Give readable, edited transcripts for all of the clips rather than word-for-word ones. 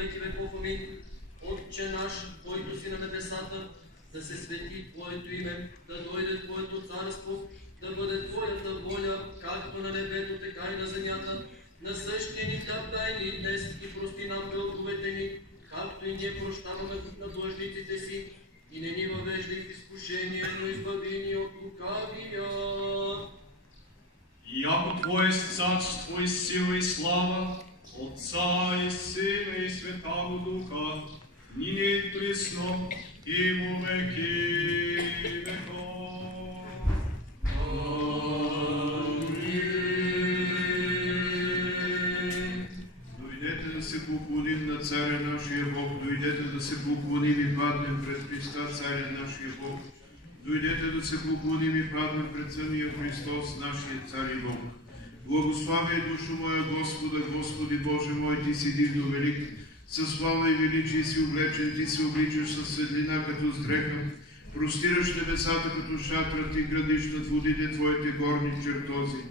веки веков. Амин. Отче наш, който си на небесата, да се свети Твоето име, да дойде Твоето царство, да бъде Твоята воля, както на небето, така и на земята. Насъщния ни хляб дай ни днес и прости нам дълговете ни, както и ние прощаваме на длъжниците си, и не ни въвеждай в изкушение, но избави ни от лукавия. Яко Твое есть царство и сила и слава, Отца и Сына и Святаго Духа, нине и присно и во веки веков. Дойдете да се поклоним на Царя нашия Бог, дойдете да се поклоним и паднем пред Христа, Царя нашия Бог. Дойдете да се поклоним и паднем пред самия Христос, нашия Цар и Бог. Благославяй, душо моя Господа, Господи Боже мой, Ти си дивно велик, със слава и величие си облечен, Ти се обличаш със светлина като с дреха, простираш небесата като шатра, Ти градиш над водите Твоите горни чертози,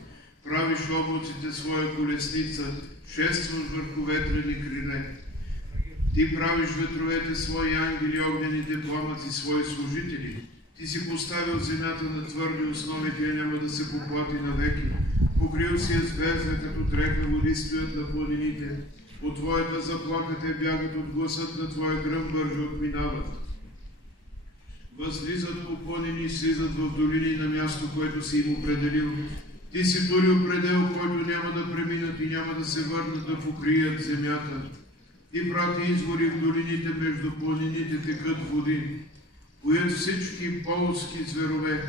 правиш облаците своя колесница, шестваш върху ветрени криле. Ти правиш ветровете свои ангели, огнените пламъци свои служители. Ти си поставил земята на твърди основи, тя няма да се поплати навеки. Покрил си я с бездна, като трека води стоят на планините. От Твоята заплаха те бягат, от гласът на Твоя гръм бързо отминават. Възлизат по планини, слизат в долини на място, което си им определил. Ти си турил предел, който няма да преминат и няма да се върнат да покрият земята. Ти прати извори в долините, между планините текат води. Поят всички полски зверове.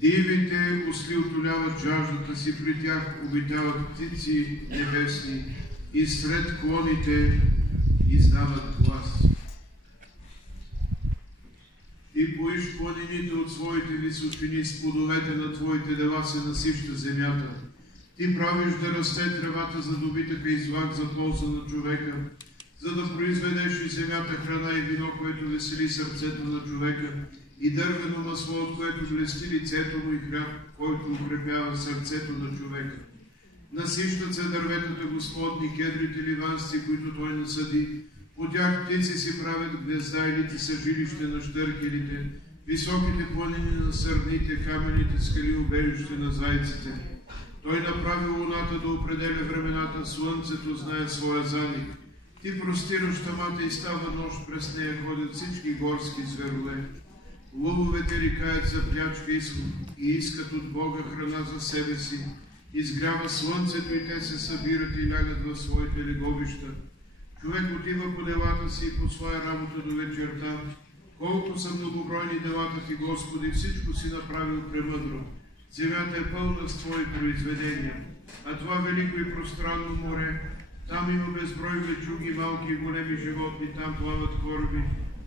Дивите осли утоляват жаждата си, при тях обитават птици небесни и сред клоните издават глас. Ти поиш планините от своите височини, с плодовете на Твоите дела се насища земята. Ти правиш да расте тревата за добитъка и злак за полза на човека, за да произведеш и земята храна и вино, което весели сърцето на човека, и дървено масло, от което блести лицето му, и хляб, който укрепява сърцето на човека. Насищат се дърветата Господни, кедрите ливанци, които Той насъди. По тях птици си правят гнезда, или ти са жилище на щъркелите, високите планини на сърните, камените скали убежище на зайците. Той направи луната да определя времената, слънцето знае своя заник. Ти простираш тъмата и става нощ, през нея ходят всички горски зверове. Лъвовете рикаят за плячка и искат от Бога храна за себе си. Изгрява слънцето и те се събират и лягат в своите леговища. Човек отива по делата си и по своя работа до вечерта. Колко са многобройни делата Ти, Господи, всичко си направил премъдро. Земята е пълна с Твои произведения, а това велико и пространно море, там има безброй вечуги, малки и големи животни, там плават кораби.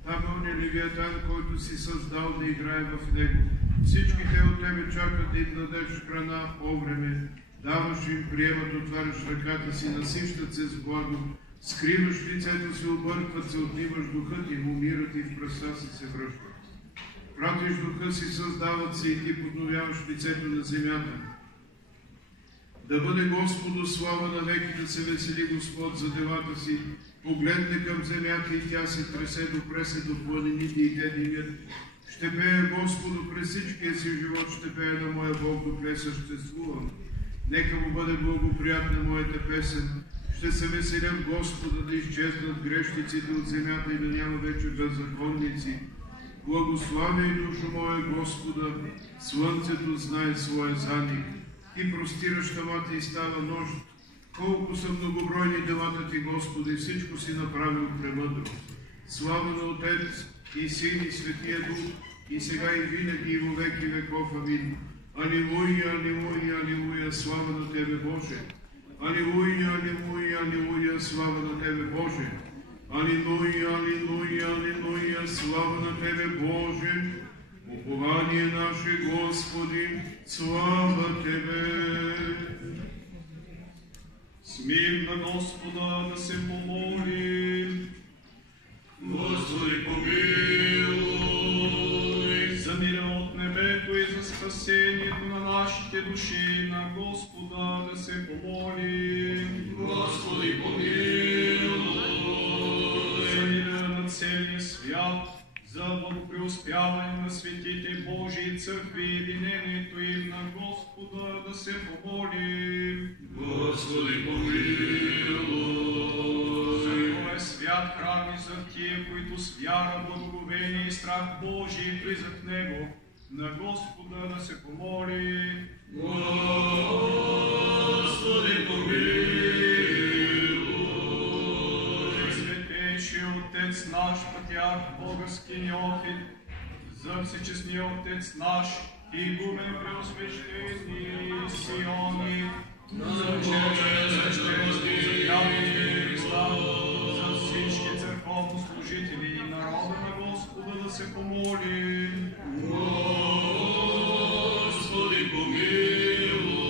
Там е оня Левиатан, който си създал да играе в него. Всички те от Тебе чакат да им дадеш храна по време. Даваш им, приемат, отваряш ръката си, насищат се с благо. Скриваш лицето си, объркват се, отнимаш духът им, умират и в пръста си се връщат. Пратиш духа си, създават се и Ти подновяваш лицето на земята. Да бъде Господу слава навеки, да се весели Господ за делата си. Погледне към земята и тя се тресе, допре се до планините и те дигат. Ще пея Господу през всичкия си живот, ще пея на моя Бог, докле съществувам. Нека му бъде благоприятна моята песен. Ще се веселя в Господа, да изчезнат грешниците от земята и да няма вече беззаконници. Благославяй, душо моя Господа, слънцето знае своя заник. Ти простираш тъмата и става нощ. Колко са многобройни делата Ти, Господи, всичко си направил премъдро. Слава на Отец и Син и Светия Дух, и сега и винаги и во веки веков. Амин. Алилуя, алилуя, алилуя, слава на Тебе, Боже. Алилуя, алилуя, алилуя, слава на Тебе, Боже. Алилуя, алилуя, алилуя, слава на Тебе, Боже. Упование наше, Господи, слава Тебе. Смир на Господа да се помолим. Господи, помилуй. За мира от небето и за спасението на нашите души, на Господа да се помолим. Господи, помилуй. преуспяване на светите Божии църкви и единението им на Господа да се помолим. Господи, помилуй. За Твоя свят храм и за тия, които с вяра, благоговение и страх Божий влизат в него, на Господа да се помолим. Господи, помилуй. Святейший Отец наш, Патриарх български Неофит, за всечестния Отец наш, игумен преосвещени Сиони, за черния свещенство, за явните Христа, за всички църковнослужители и народа на Господа да се помолим. Господи, помилуй.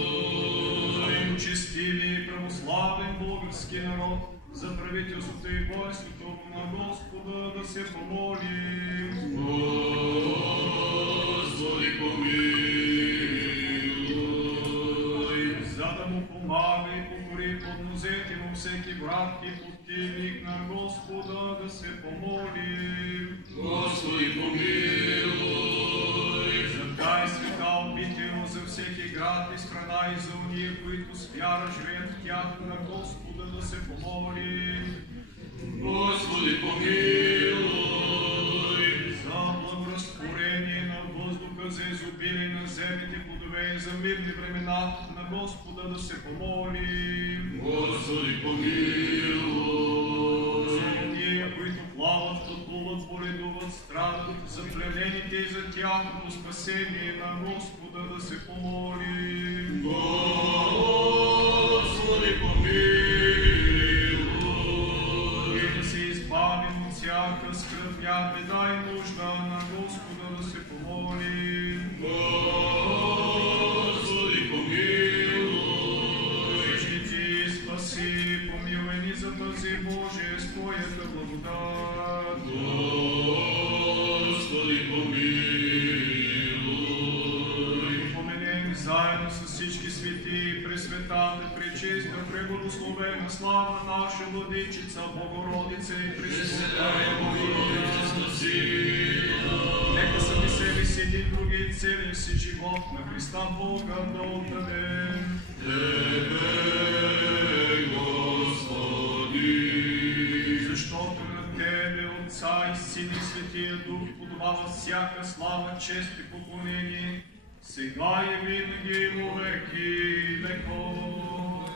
За честиви и православен български народ, за правителството и воинството на Господа да се помолим. Господи, помилуй. За да му помага и покори под нозете му всеки брат и противник на Господа да се помолим. Господи, помилуй. За дай света обител за всеки град и страна и за уния, които с вяра живеят в тях, на Господа да се помолим. Господи, помилуй. За благоразтворение на въздуха, за изобилие на земните плодове и за мирни времена, на Господа да се помолим. Господи, помилуй. За тия, които плават, пътуват, боледуват, страдат, за пленените и за тяхното спасение, на Господа да се помолим. Господи, помилуй. И да се избавим от всяка скръвня, беда и нужда, на Господа да се помолим. Господи, помилуй. Защити, спаси, помилуй ни, запази, Боже, с Твоята благодат. Господи, помилуй. Поменем заедно с всички свети, пресветата, пречиста, преблагословена, славна наша Владичица, Богородица и Пресвятая Богородица, Спаси. нека сами себе си един други и целия си живот на Христа Бога да отдадем. Тебе, Господи. Защото на Тебе, Отца и Син и Светия Дух, подобава всяка слава, чест и поклонение, сега и винаги и во веки веков.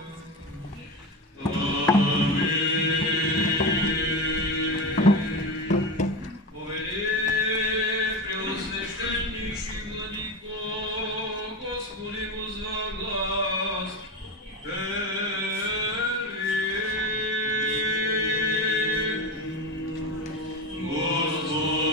Повели, преосвященнейший владыко, Господи, возглас, Господи,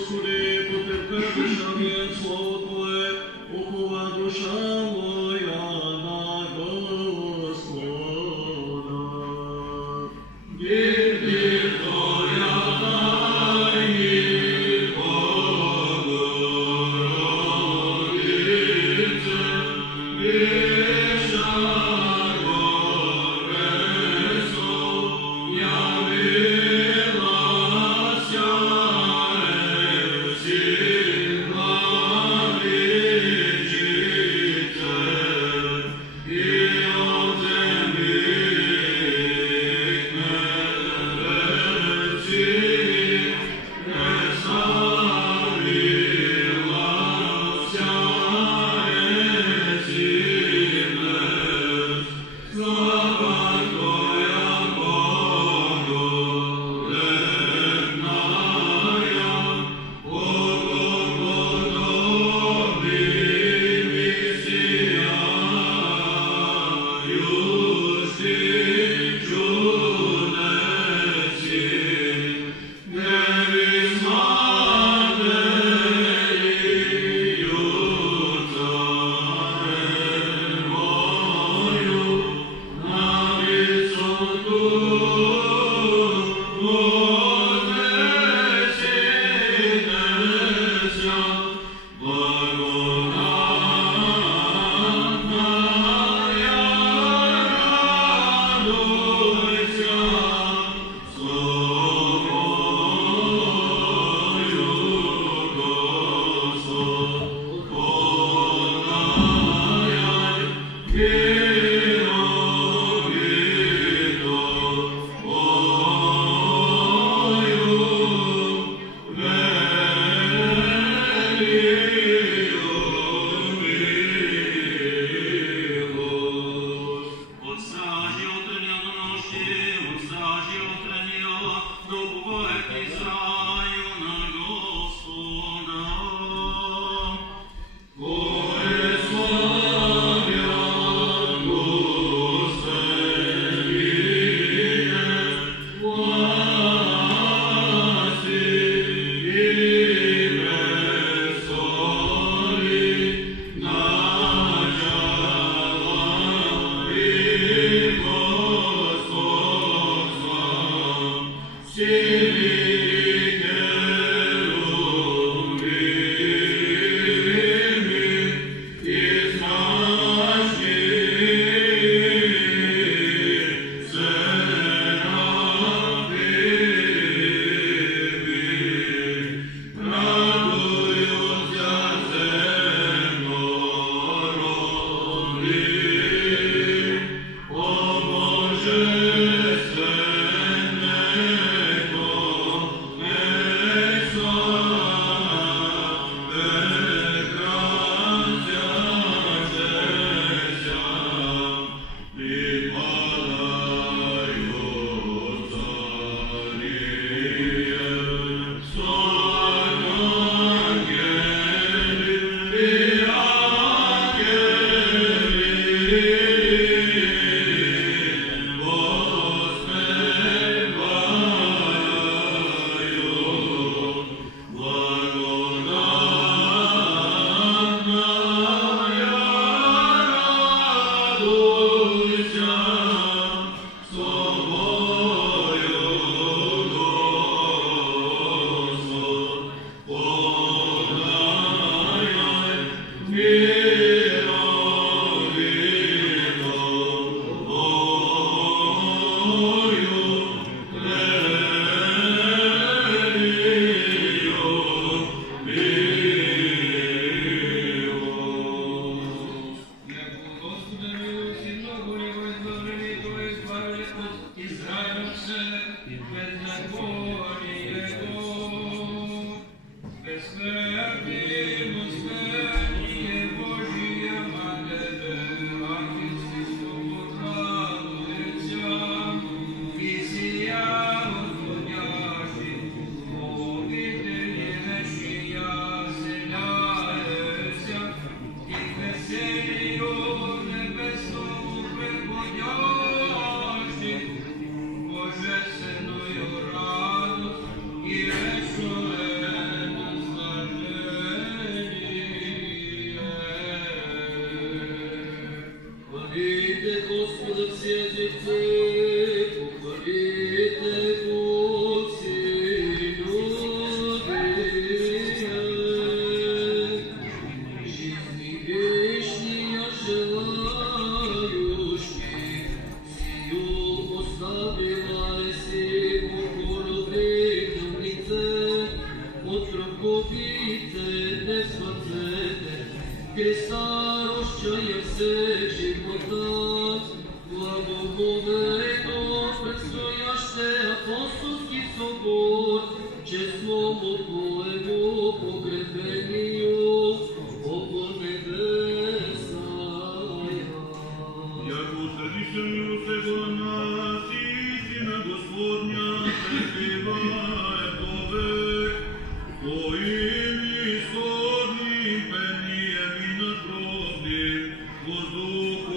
Господи, потерпевши шаген слово Твое, укова душа моя на Господа. Гибни Твоя тайни, Богородице, Веща горесо, явилася всім владичице, і от земних небесів представилася езінес, слава Твоя Богородная, Богоподобными сияющих чудеси, невизманнею царевою, на висоту вознесенеся, благодатная, радуйся, собою Господная, Геровито, Ою, Отца животрення до ночі, Отца животрення до поети зраю на Господа. Ой, славян Господине, власти і безсолі, начала і господства, всіми херувими і страшними серафими, радуються земнороди, о божественного Меса, прекрасящеся, припадаю царие, сон ангели и ангели, воспеваю, благодатная, радуйся, собою Господная, Мировито, Ою, Божественную радость и вечную свъцете, кесарощая все живота, благоговейно предстояще апостолски собор, честному Твоему погребению, около небеса. Яко сърдишен сего нас истина Господня пребивае повек, Твоими сорни пением и надгробим, воздух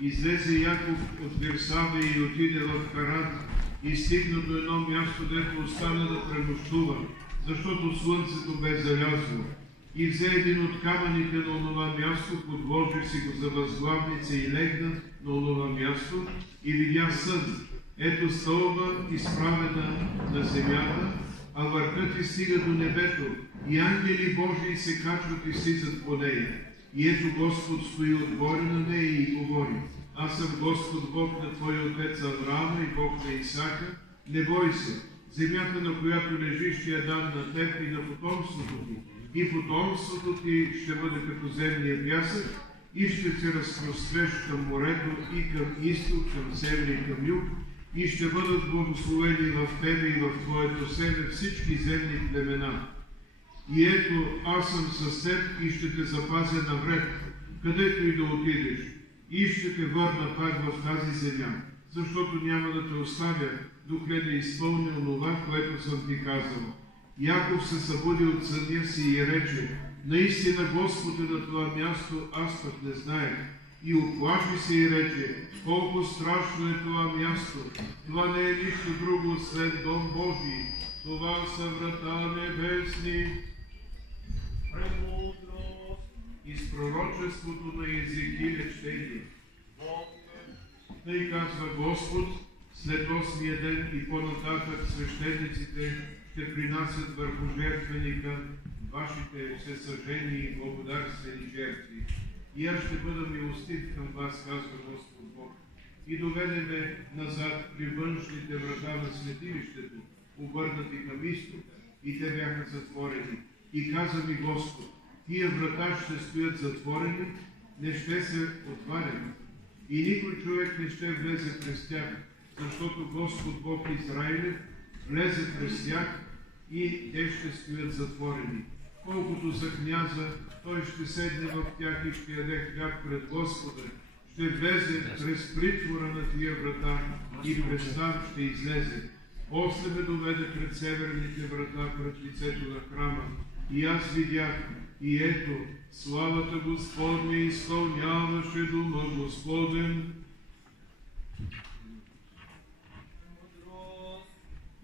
Излезе Яков от Вирсава и отиде в Харан и стигна до едно място, дето остана да пренощува, защото слънцето бе залязло. И взе един от камъните на онова място, подложи си го за възглавница и легна на онова място и видя сън. Ето стълба, изправена на земята, а върхът й стига до небето, и ангели Божии се качват и слизат по нея. И ето Господ стои отгоре на нея и говори: аз съм Господ Бог на твой отец Авраама и Бог на Исака. Не бой се, земята, на която лежиш, ще я дам на теб и на потомството ти. И потомството ти ще бъде като земния пясък, и ще се разпростреш към морето и към изток, към север и към юг, и ще бъдат благословени в тебе и в твоето семе всички земни племена. И ето, аз съм с теб и ще те запазя навред, където и да отидеш, и ще те върна пак в тази земя, защото няма да те оставя, докато не изпълня онова, което съм ти казал. Яков се събуди от съня си и рече: наистина Господ е на това място, аз пък не знаех. И оплаши се и рече: колко страшно е това място! Това не е нищо друго, освен Дом Божий. Това са врата небесни. пророчеството на Езекииле четение. Тъй казва Господ, след 8-я ден и по-нататък свещениците ще принасят върху жертвеника вашите всесъжени и благодарствени жертви. И аз ще бъда милостив към вас, казва Господ Бог. И доведе ме назад при външните врата на светилището, обърнати към изток, и те бяха затворени. И каза ми Господ, тия врата ще стоят затворени, не ще се отварят. И никой човек не ще влезе през тях, защото Господ Бог Израилев влезе през тях и те ще стоят затворени. Колкото за княза, той ще седне в тях и ще яде хляб пред Господа, ще влезе през притвора на тия врата и през там ще излезе. После ме доведе пред северните врата, пред лицето на храма. И аз видях, и ето, славата Господня изпълняваше дома Господен.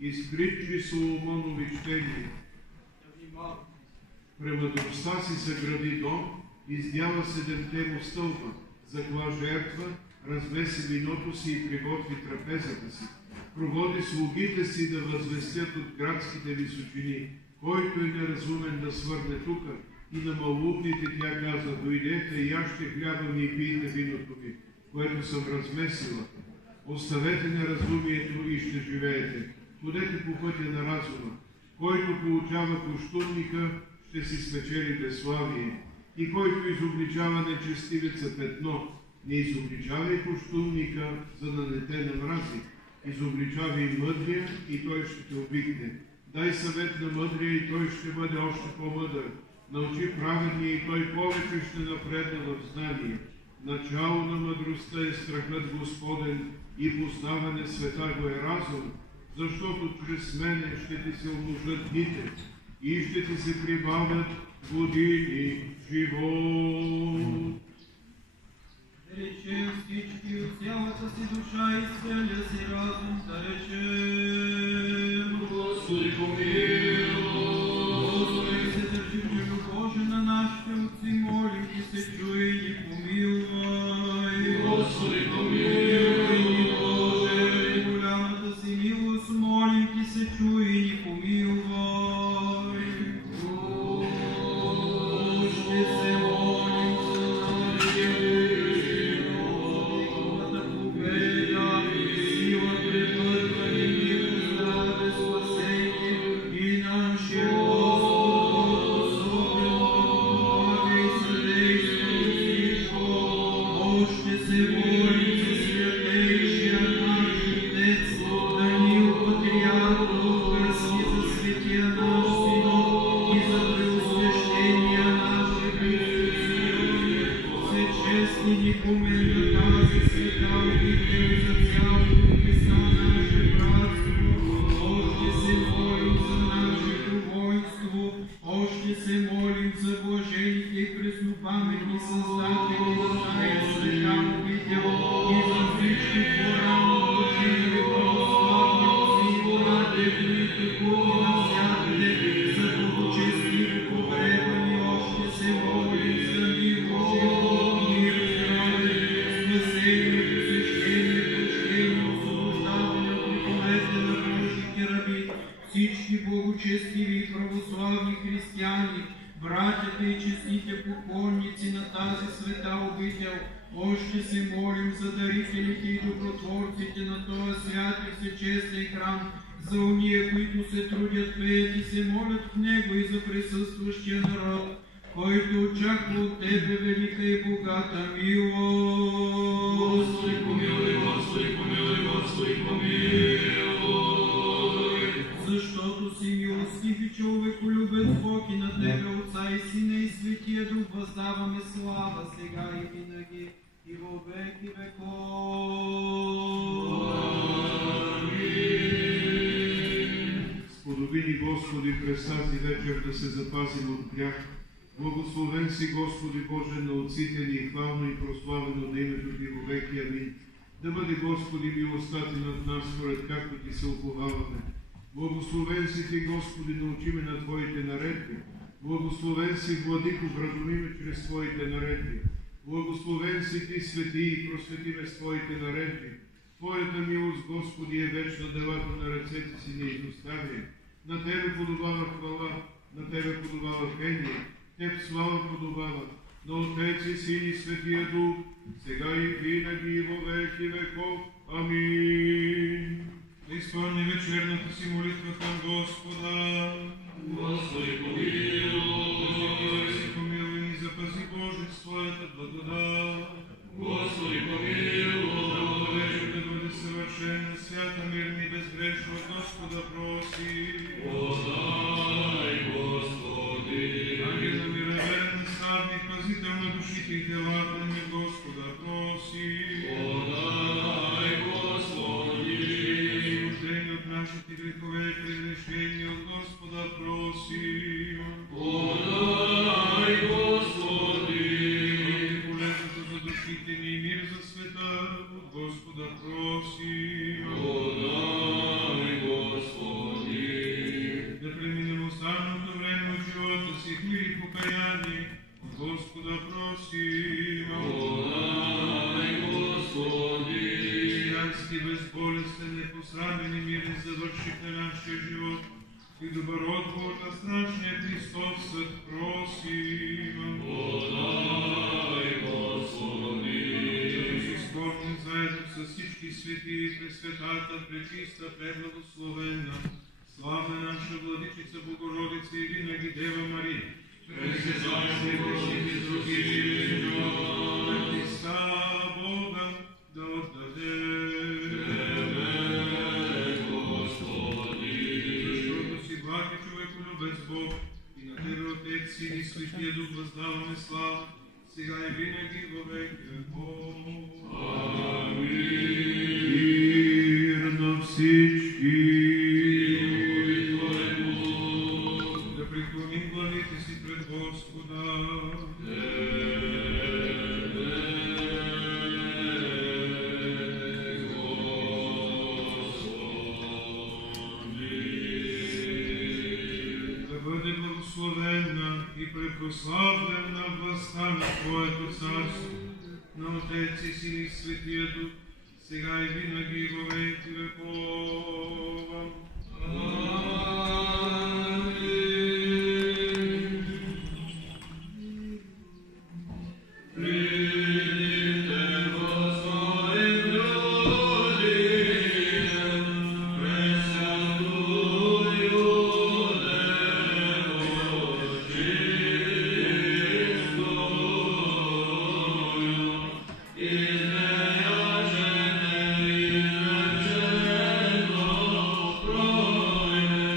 Из притчи Соломонови четение. Премъдростта си съгради дом, издяла 7 му стълба, закла жертва, развеси виното си и приготви трапезата си. Проводи слугите си да възвестят от градските височини, който е неразумен да свърне тука, и на малумните тя каза, дойдете и яжте хляба ми и пийте виното ми, което съм размесила. Оставете неразумието и ще живеете. Ходете по пътя на разума. Който получава кощунника, ще си спечели безславие. И който изобличава нечестивеца петно, не изобличавай кощунника, за да не те намрази. Изобличавай мъдрия и той ще те обикне. Дай съвет на мъдрия и той ще бъде още по-мъдър. Научи праведния и той повече ще напредне в знание. Начало на мъдростта е страхът Господен и познаване света го е разум, защото чрез мене ще ти се умножат дните и ще ти се прибавят години живот. Да речем всички от цялата си душа и целия си разум, да речем: Господи помилуй. Господи, се държим, че Боже на нашите отци, молим ти се, чуй и ни помилвай. Господи помилуй. Боже, голямата си милост, молим ти се, чуй и ни помилвай. Още се молим за всички благочестиви и православни християни, братята и честните поклонници на тази света обител, още се молим за дарителите и добротворците на този свят и всечестен храм, за уния, които се трудят, пеят и се молят в него, и за присъстващия народ, който очаква от Тебе велика и богата милост. Господи помилуй, Господи помилуй, Господи помилуй. Защото си милостив и човеколюбец Бог, и на Тебе, Отца и Сина и Светия Дух, въздаваме слава сега и винаги и во веки веков. Сподоби ни, Господи, през тази вечер да се запазим от грях. Благословен си, Господи Боже, на отците ни, и хвално и прославено на името Ти во веки. Амин. Да бъде, Господи, милостта Ти над нас, според както Ти се уповаваме. Благословен си Ти, Господи, научи ме на Твоите наредби, Благословен си, Владико, Брадомиме, чрез Твоите наредби. Благословен си Ти, свети, и просвети ме с Твоите наредби. Твоята милост, Господи, е вечна, делата на ръцете си не изостави. На Тебе подобава хвала, на Тебе подобава пение, Теб слава подобава, на Отец и Син и Светия Дух, сега и винаги и во веки веков. Амин. Да изпълни вечерната си молитва към Господа. Господи, помилуй. Си помилуй и запази Боже Своята благодат. Господи, помилуй. Вечер да бъде съвършена, свята, мирна и безгрешна от Господа проси. Подай, Господи. Ангел на мира, верен наставник, пазител на душите и телата ни, Господа проси. Подай, Господи. Освобождение от нашите грехове и прегрешения от Господа проси. Подай, Господи. Полезното за душите ни и мир за света от Господа проси. Подай, Господи. Да преминем останалото време от живота си в мир и покаяние от Господа проси. Подай, Господи. Християнски, безболестен, непосрамен и мирен завърших на нашия живот и добър отговор на страшния Христов съд просим. Подай, Господи. Да си спомним заедно с всички свети и пресветата, пречиста, преблагословена, славна наша Владичица Богородица и винаги Дева Мария, пресветлай се всички други на Христа Бога да отдаде. Защото си благ и човеколюбец Бог и на Тебе, Отец, Син и Святия Дух въздаваме слава, сега и винаги во веки веков. Мир на всички. Да преклоним главите си пред Господа. Да бъде благословена и препрославена властта на Твоето царство, на Отец и Син и Светия Дух, сега и винаги во веки веков. Подай,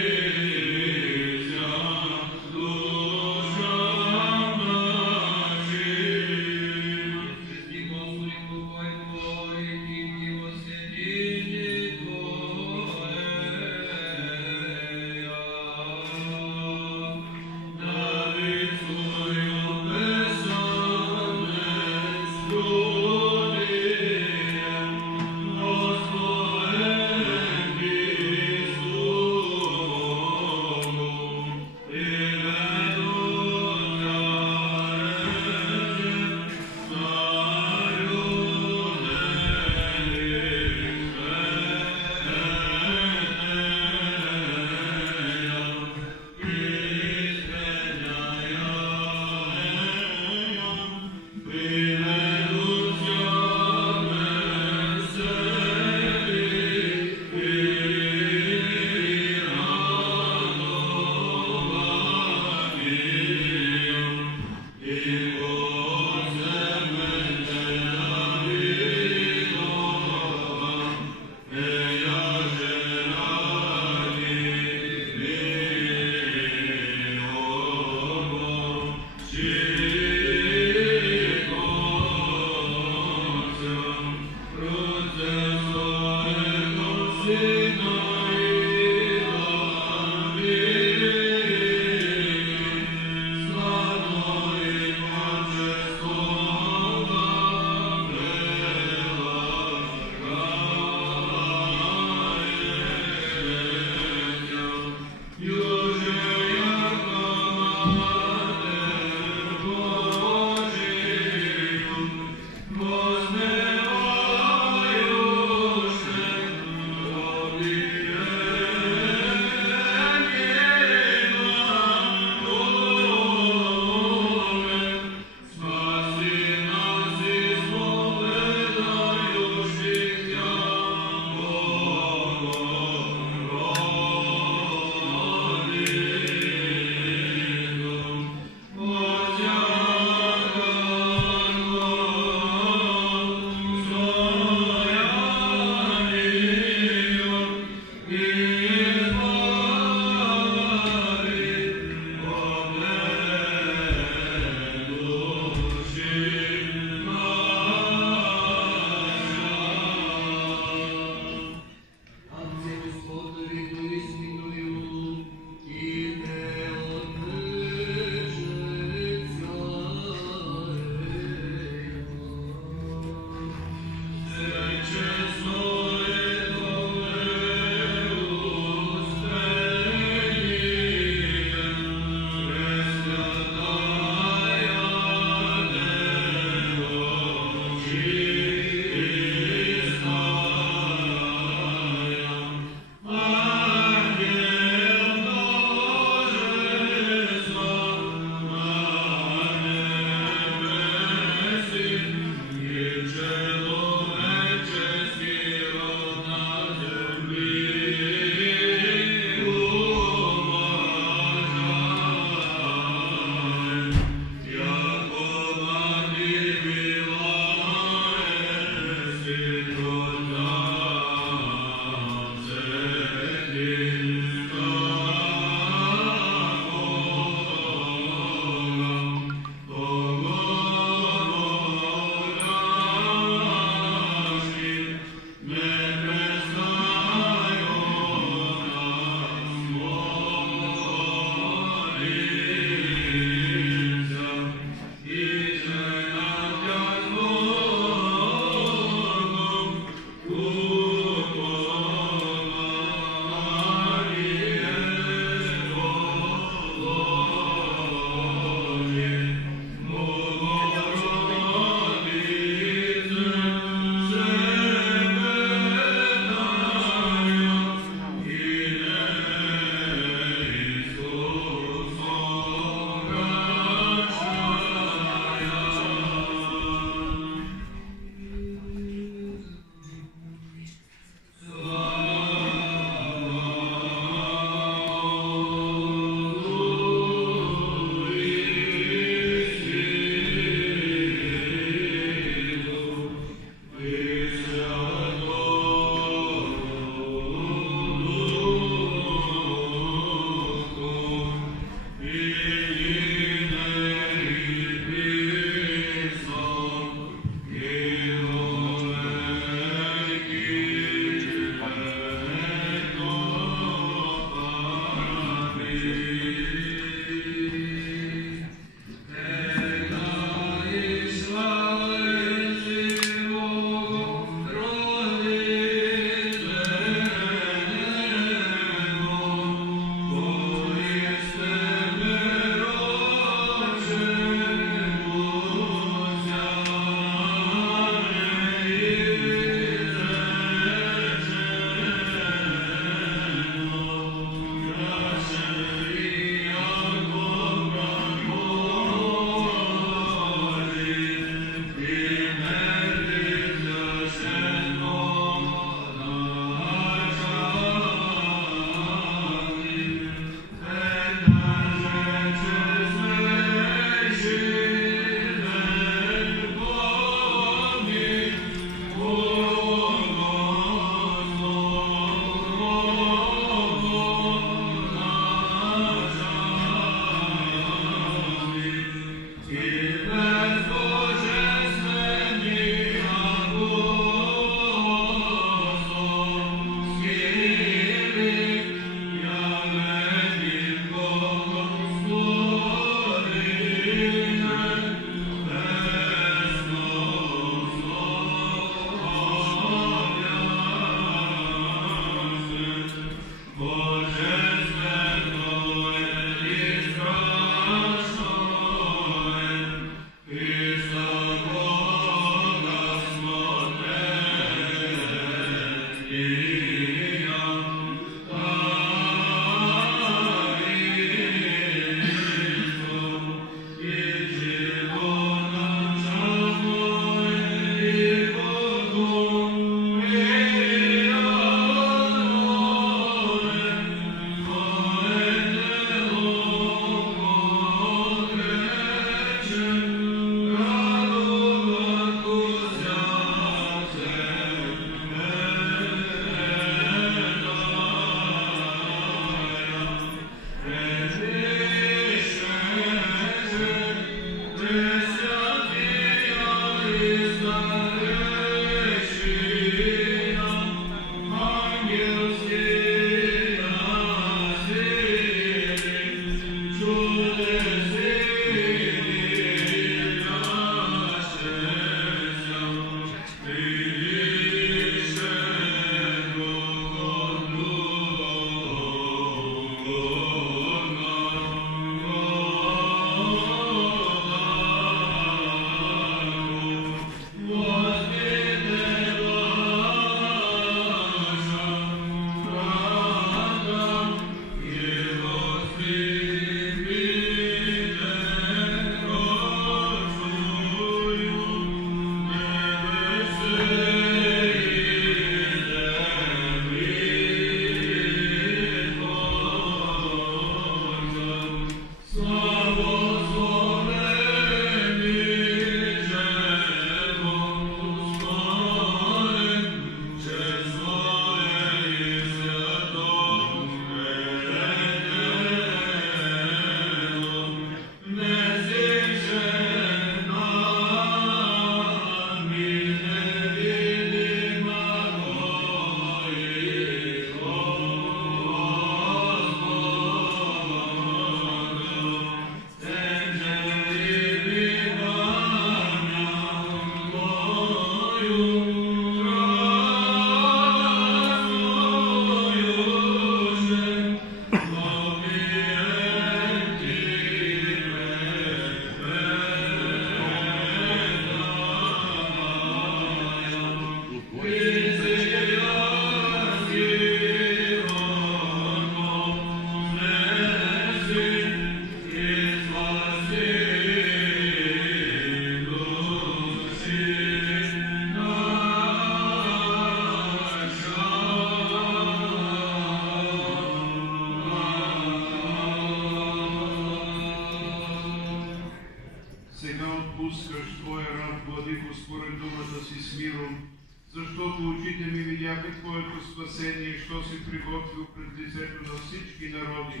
видяхме Твоето спасение, що си приготвил пред лицето на всички народи,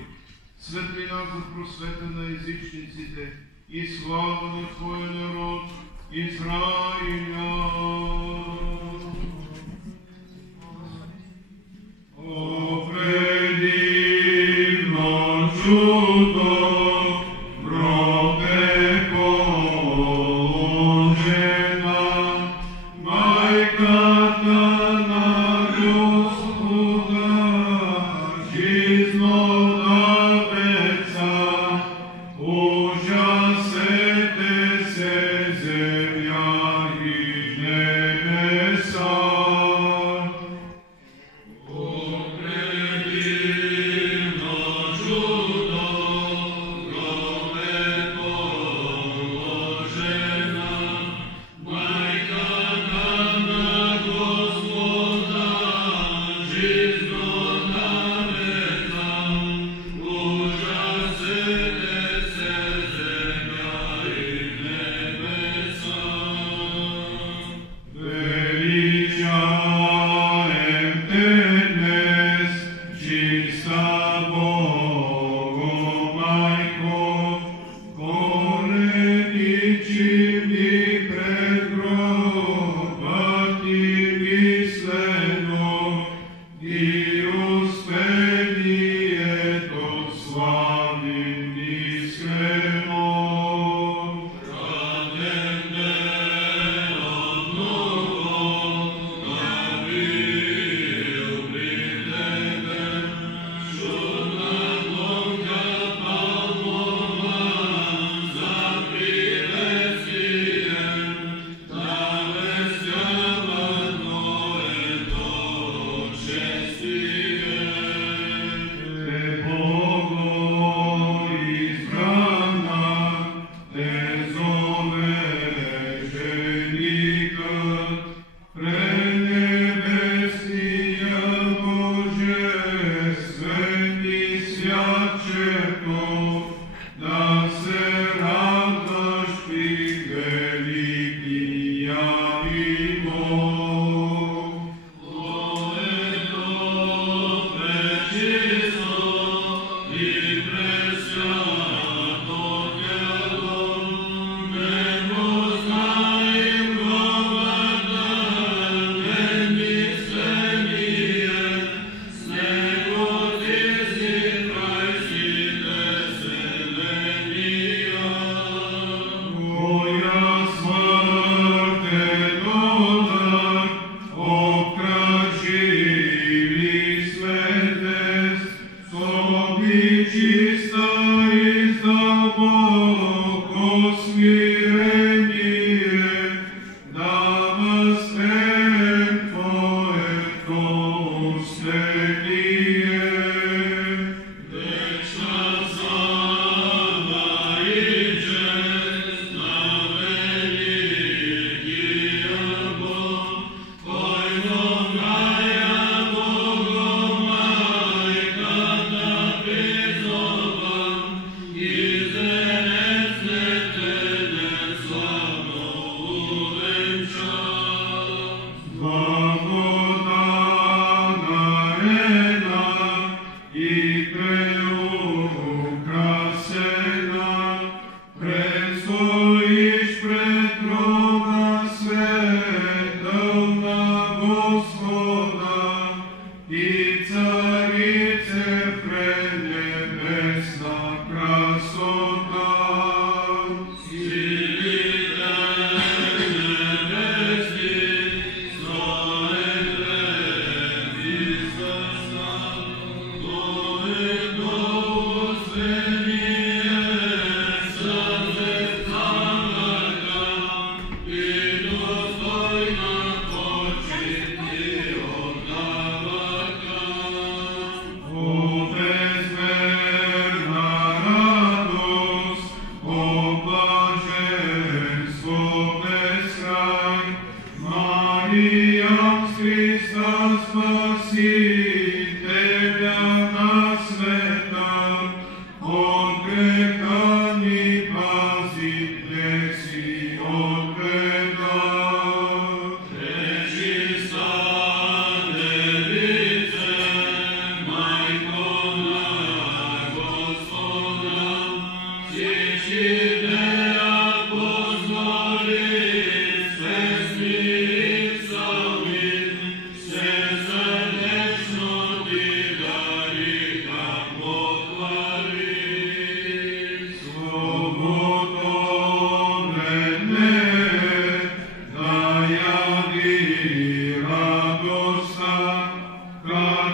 светлина за просвета на езичниците и слава на Твоя народ, Израиля. О, предивно чудо,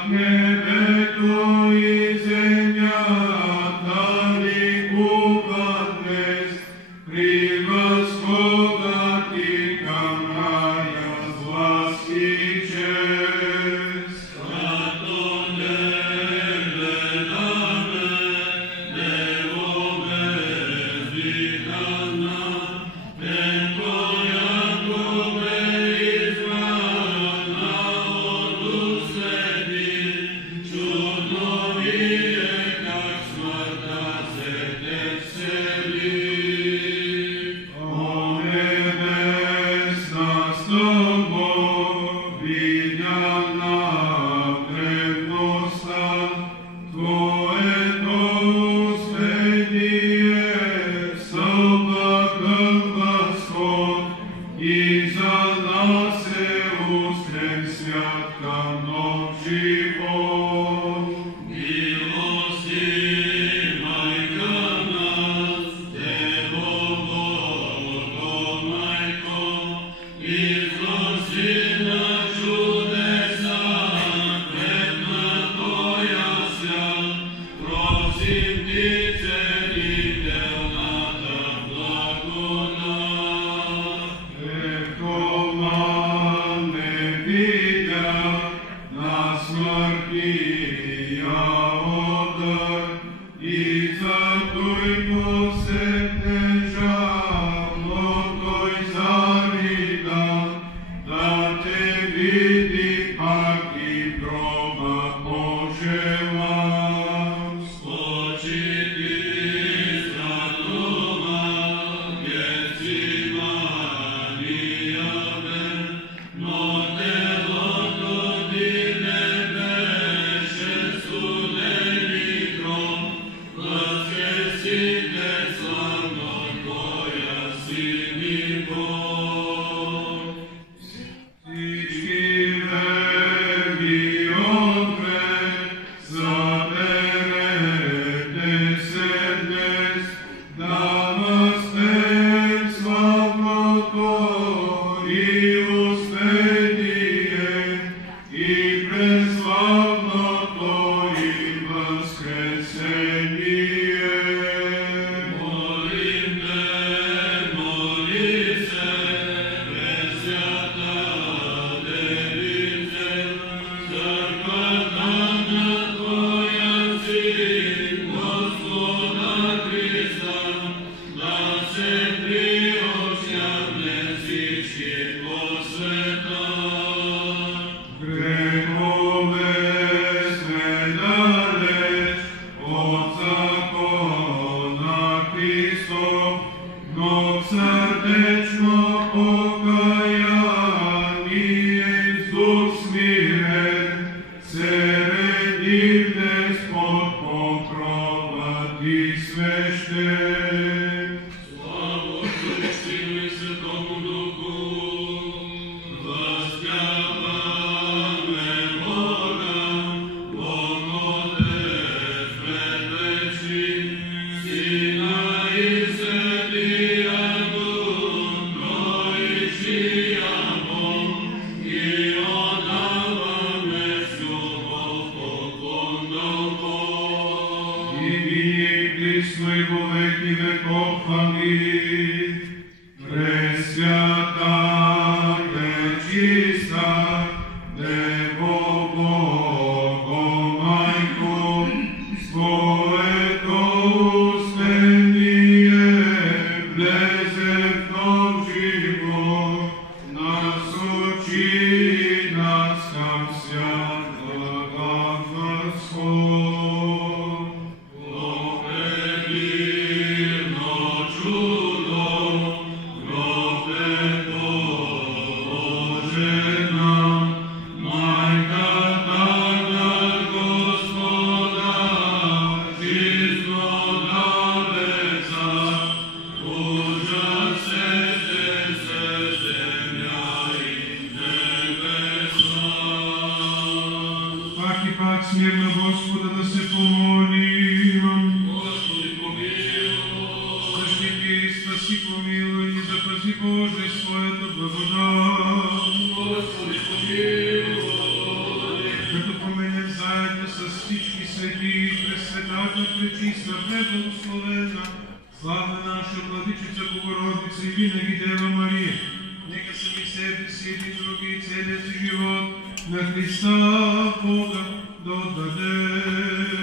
небето и земята ликуват днес, при възхода ти към рая с власт и чест. Като не гледаме, небове вдихана, ден която бе избрана от Дух Свети, чудно ми е как смъртта се те всели. О небесна стълбо, видяна в древността, Твоето успение стълба към възход и за нас е устрем свят към нов живот. Милости, майка нас, Деволого, майко, износи на чудеса пред на Твоя свят, просим Ти целителната благодат. Векован не видя на смъртния удар и затуй посетен жално той зарида, да те види пак и в гроба пожелам. Скочи Ти страдува, Гецимания бе, но телото Ти не беше студен и гром, възкресите славно Твоя Син и Бог. Всички легионе съберете се днес, да възпеем славното и успение и преславното и възкресение. Молим Те, моли се, Пресвята Девице, църквата на Твоя Син, Господа Христа, да се приобщавне всички по света. Грехове сме далеч от закона Христов, но сърдечно покаяние с дух смирен се редим днес под покрова Ти свещен. Слава Отцу и Сину и Святому Духу, възпяваме Бога, Бог Отец предвечни, Сина и Светия Дух, Троичния Бог, и отдаваме с любов поклон на Бог. И вие присно и во веки веков. Амин. Пресвята, пречиста, Дево Бого, майко, с Твоето успение влезе в нов живот, нас учи и нас към свят благан възход. Предивно чудо, Божена, майката на Господа, жизнодавеца, ужасете се земя и небеса. Пак и пак смирно Господа да се помолим. Господи помилуй, Защити и спаси, помилуй, ни запази Боже своята благодат. Господи помилуй, Като поменем за всички свети и пресветата, пречиста, преблагословена, славна наша Владичица Богородица и винаги Дева Мария, нека сами себе си и други и целия си живот на Христа Бога да отдадем.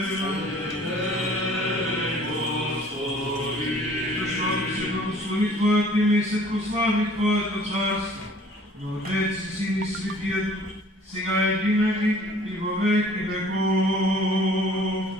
Защото се благослови Твоето име и се прослави Твоето царство, но Отец и Син и Светия Дух, сега и винаги и во веки веков.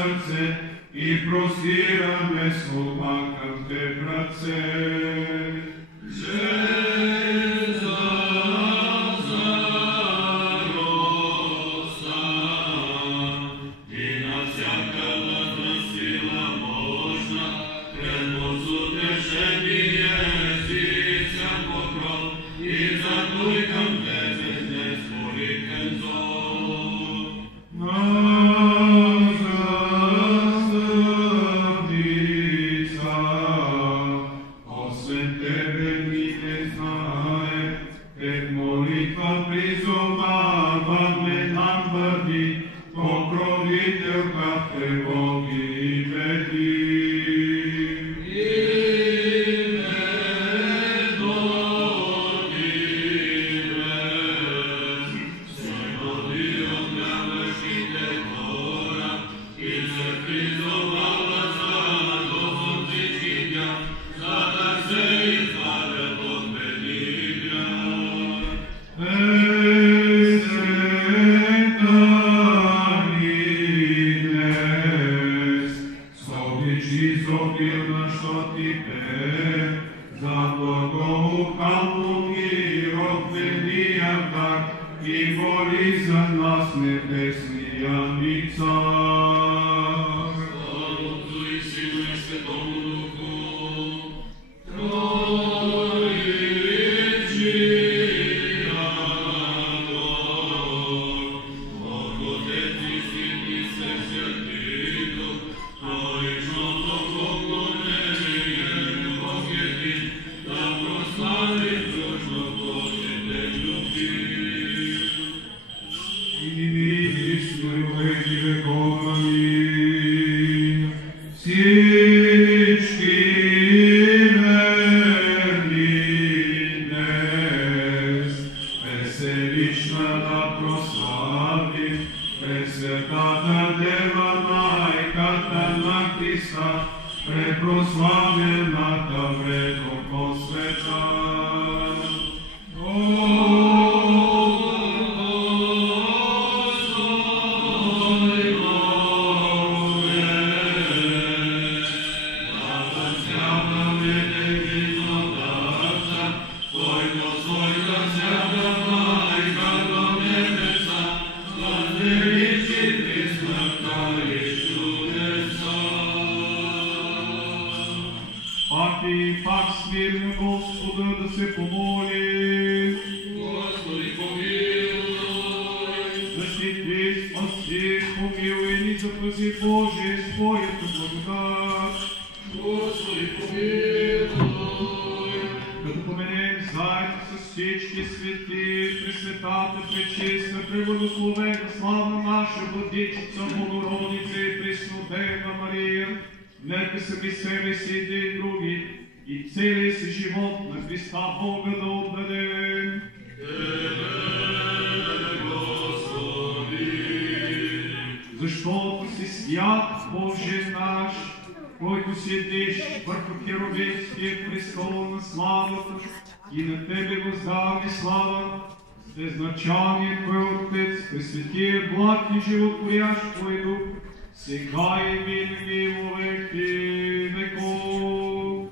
сърце и простираме слуха към Теб ръце. Защото си свят, Боже наш, който седиш върху херовимския престол на славата и на Тебе въздаваме слава, с безначалния Твой Отец, Пресветия, благ и животворящ Твой Дух, сега и винаги во веки веков.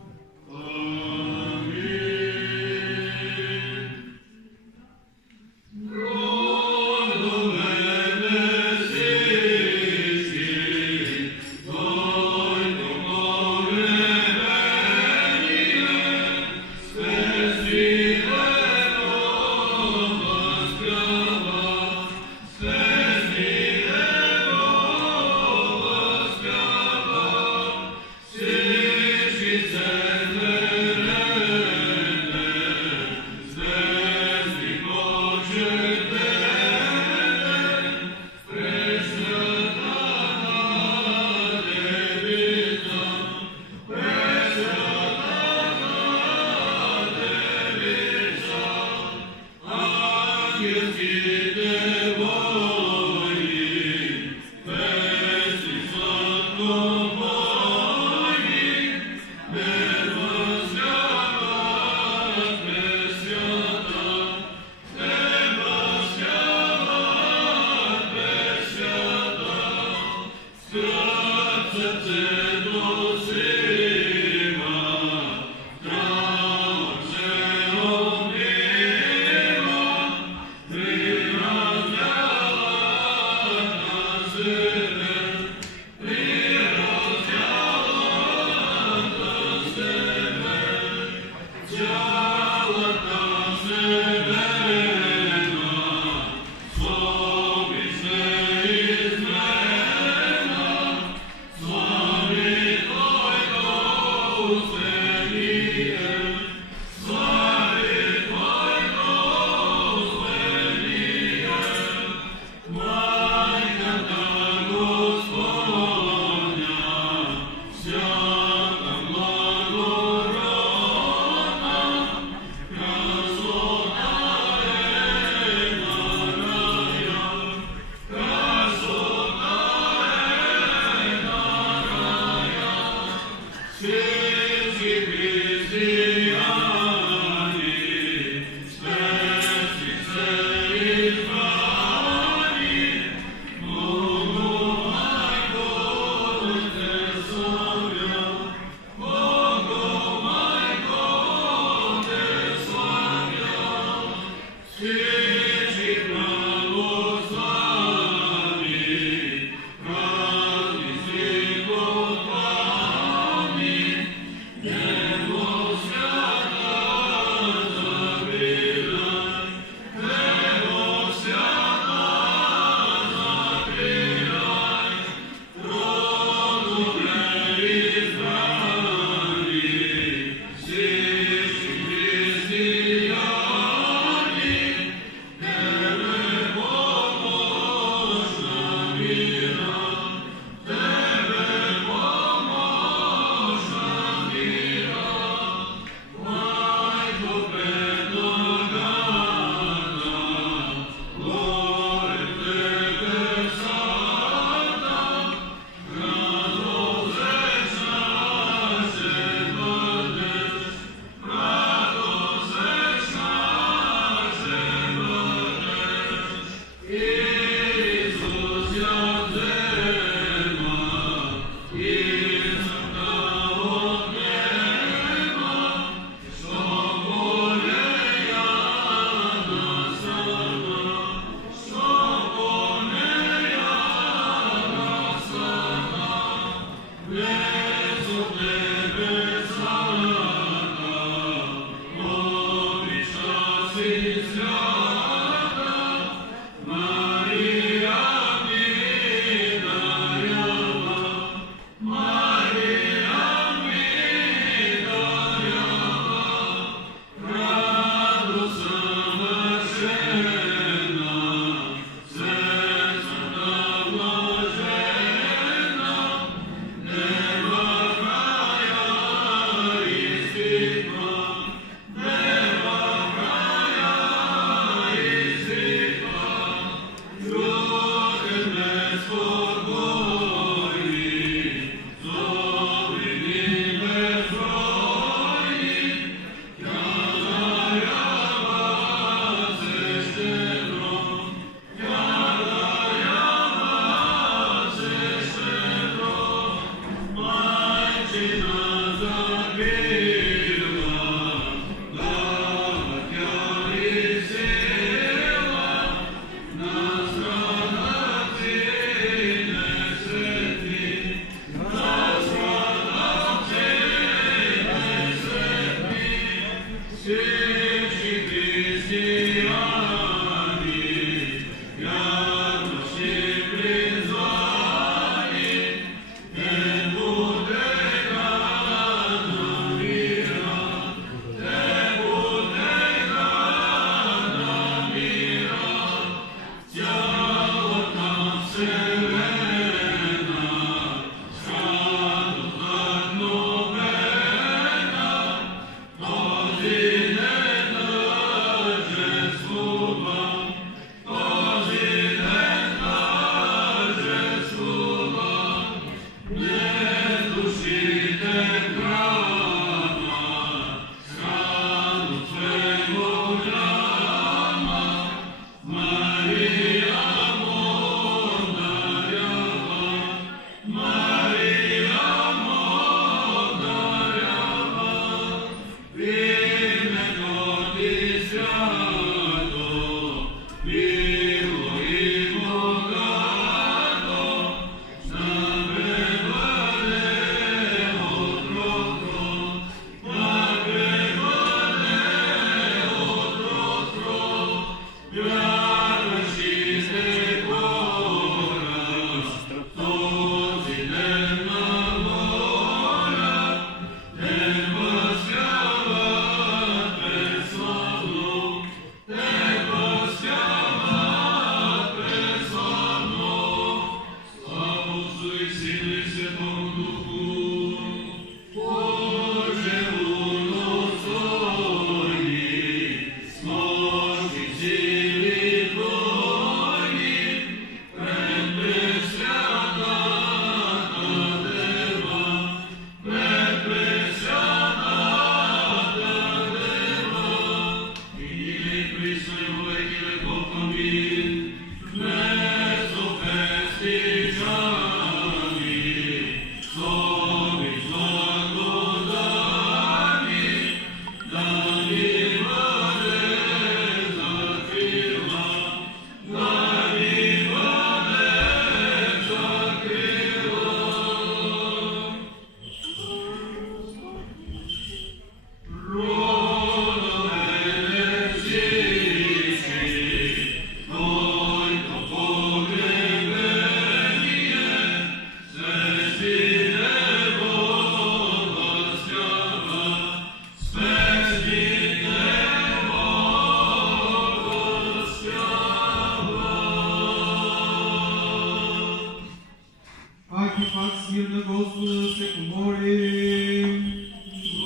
мир на Господа да се помолим.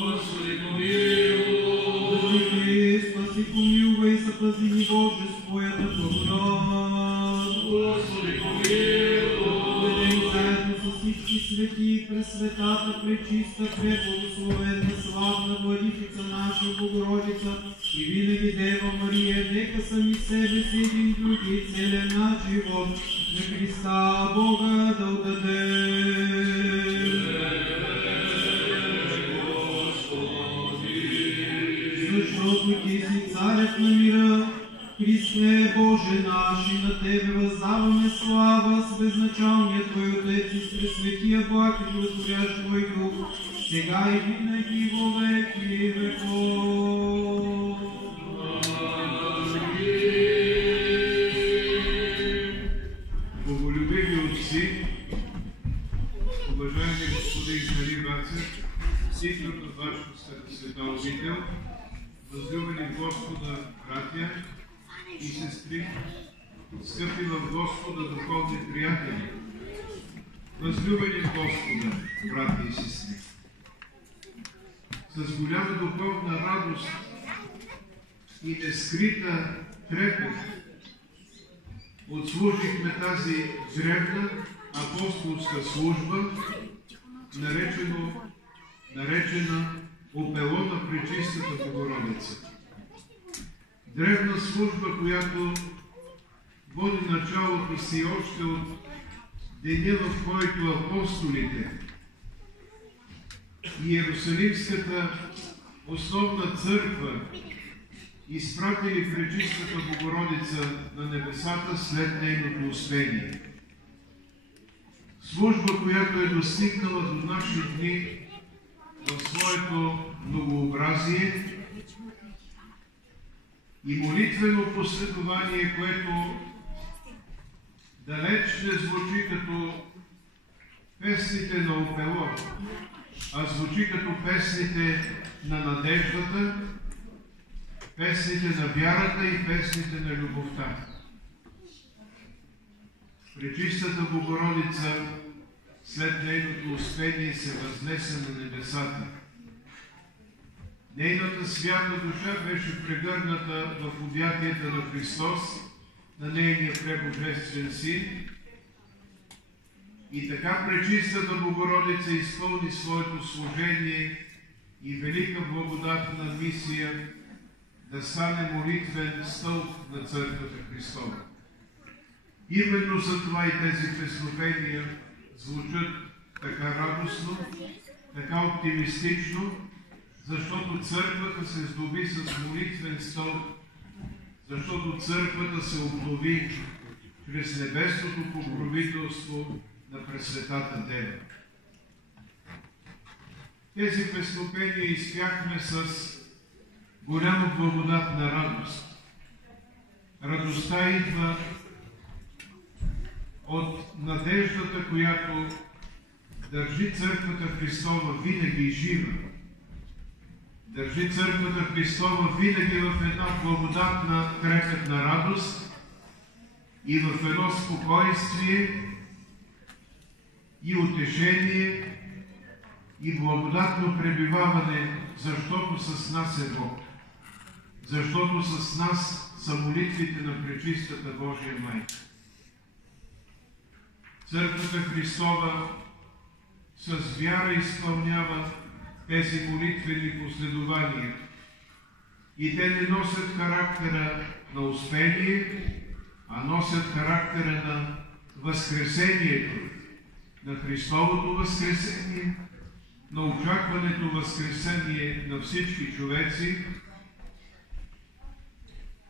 Господи, помилуй. Спаси, помилвай и съпази ни, Боже, с Твоята благодат. Господи, помилуй. Бъдем заедно с всички свети, пресветата, пречиста, преблагословена, славна Владичица наша Богородица и винаги Дева Мария, нека сами себе си един други целен наш живот на Христа Бога да отдадем. Защото Ти си царят на мира, Христе Боже наш, и на Тебе въздаваме слава с безначалния Твой Отец и с пресветия благ и животворящ Твой Дух, сега и винаги во веки веков. Боголюбиви отци, уважаеми господи Измери Вацев, всички от вашето света обител, възлюбени в Господа братя и сестри, скъпи в Господа духовни приятели, възлюбени в Господа братя и сестри. С голяма духовна радост и нескрита трепет отслужихме тази древна апостолска служба, наречена Опело на Пречистата Богородица. Древна служба, която води началото си още от деня, в който апостолите и Иерусалимската основна църква изпратили Пречистата Богородица на небесата след нейното успение. Служба, която е достигнала до наши дни в своето многообразие и молитвено последование, което далеч не звучи като песните на Опело, а звучи като песните на надеждата, песните на вярата и песните на любовта. Пречистата Богородица след нейното успение се възнесе на небесата. Нейната свята душа беше прегърната в обятията на Христос, на нейния пребожествен Син, и така Пречистата Богородица изпълни своето служение и велика благодатна мисия да стане молитвен стълб на Църквата Христова. Именно за това и тези песнопения звучат така радостно, така оптимистично, защото Църквата се здоби с молитвен стълб, защото Църквата се обнови чрез небесното покровителство на Пресветата Дева. Тези песнопения изпяхме с голяма благодатна радост. Радостта идва от надеждата, която държи Църквата Христова винаги жива. Държи Църквата Христова винаги в една благодатна, трепетна радост и в едно спокойствие и утешение и благодатно пребиваване, защото с нас е Бог. Защото с нас са молитвите на Пречистата Божия Майка. Църквата Христова с вяра изпълнява тези молитвени последования и те не носят характера на успение, а носят характера на възкресението, на Христовото възкресение, на очакването възкресение на всички човеци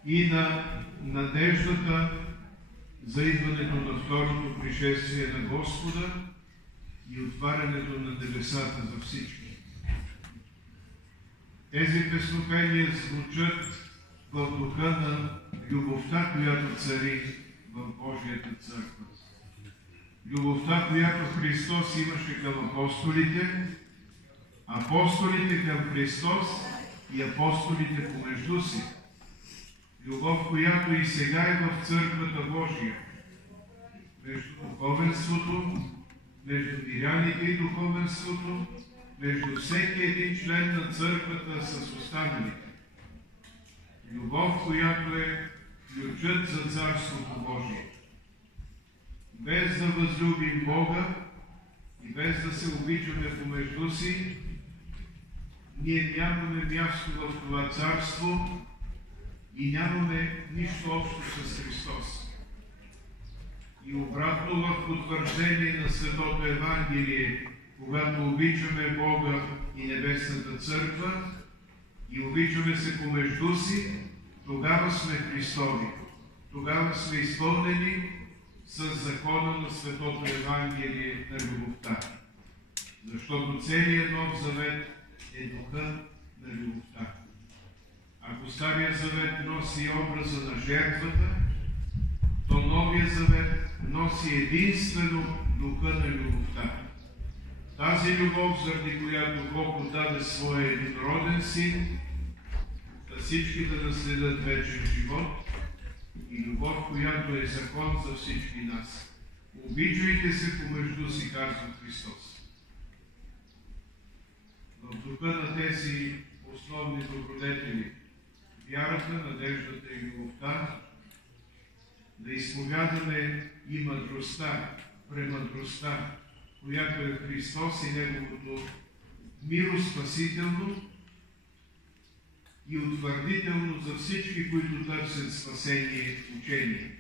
и на надеждата за идването на второто пришествие на Господа и отварянето на небесата за всички. Тези песнопения звучат в духа на любовта, която цари в Божията църква. Любовта, която Христос имаше към апостолите, апостолите към Христос и апостолите помежду си. Любов, която и сега е в Църквата Божия, между духовенството между миряните и духовенството, между всеки един член на църквата с останалите. Любов, която е ключът за Царството Божие. Без да възлюбим Бога и без да се обичаме помежду си, ние нямаме място в това царство и нямаме нищо общо с Христос. И обратно в потвърждение на Светото Евангелие, когато обичаме Бога и Небесната Църква и обичаме се помежду си, тогава сме Христови. Тогава сме изпълнени с закона на Светото Евангелие на любовта. Защото целият Нов Завет е духа на любовта. Ако Стария Завет носи образа на жертвата, то Новия Завет носи единствено духа на любовта. Тази любов, заради която Бог отдаде своя единороден син, да всички да наследят вечен живот, и любов, която е закон за всички нас. Обичайте се помежду си, казва Христос. В духа на тези основни добродетели, вярата, надеждата и любовта, да изповядаме и мъдростта, премъдростта, която е Христос и Неговото мироспасително и утвърдително за всички, които търсят спасение учение.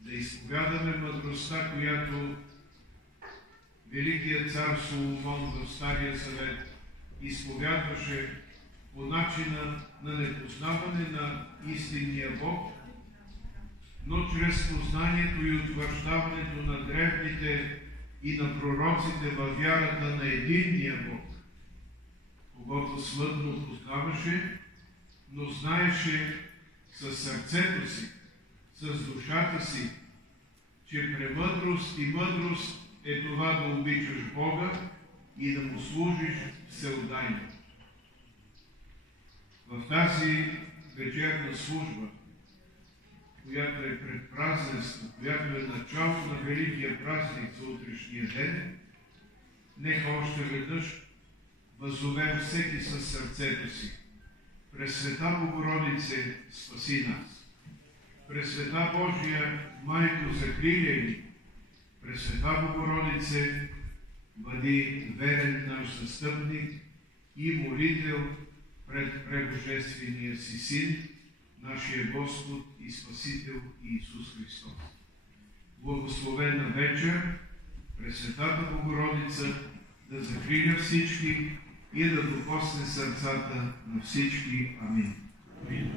Да изповядаме мъдростта, която великият цар Соломон в Стария Завет изповядваше по начина на непознаване на истинния Бог, но чрез познанието и утвърждаването на древните и на пророците във вярата на единния Бог, когото смътно познаваше, но знаеше със сърцето си, с душата си, че премъдрост и мъдрост е това да обичаш Бога и да му служиш всеотдайно. В тази вечерна служба, която е предпразненство, която е начало на великия празник за утрешния ден, нека още веднъж въззовем всеки със сърцето си. Пресвета Богородице, спаси нас! Пресвета Божия Майко, закриляй ни! Пресвета Богородице, бъди верен наш застъпник и молител пред пребожествения си Син, нашия Господ и Спасител Иисус Христос. Благословена вечер, Пресветата Богородица да закриля всички и да докосне сърцата на всички. Амин. Амин.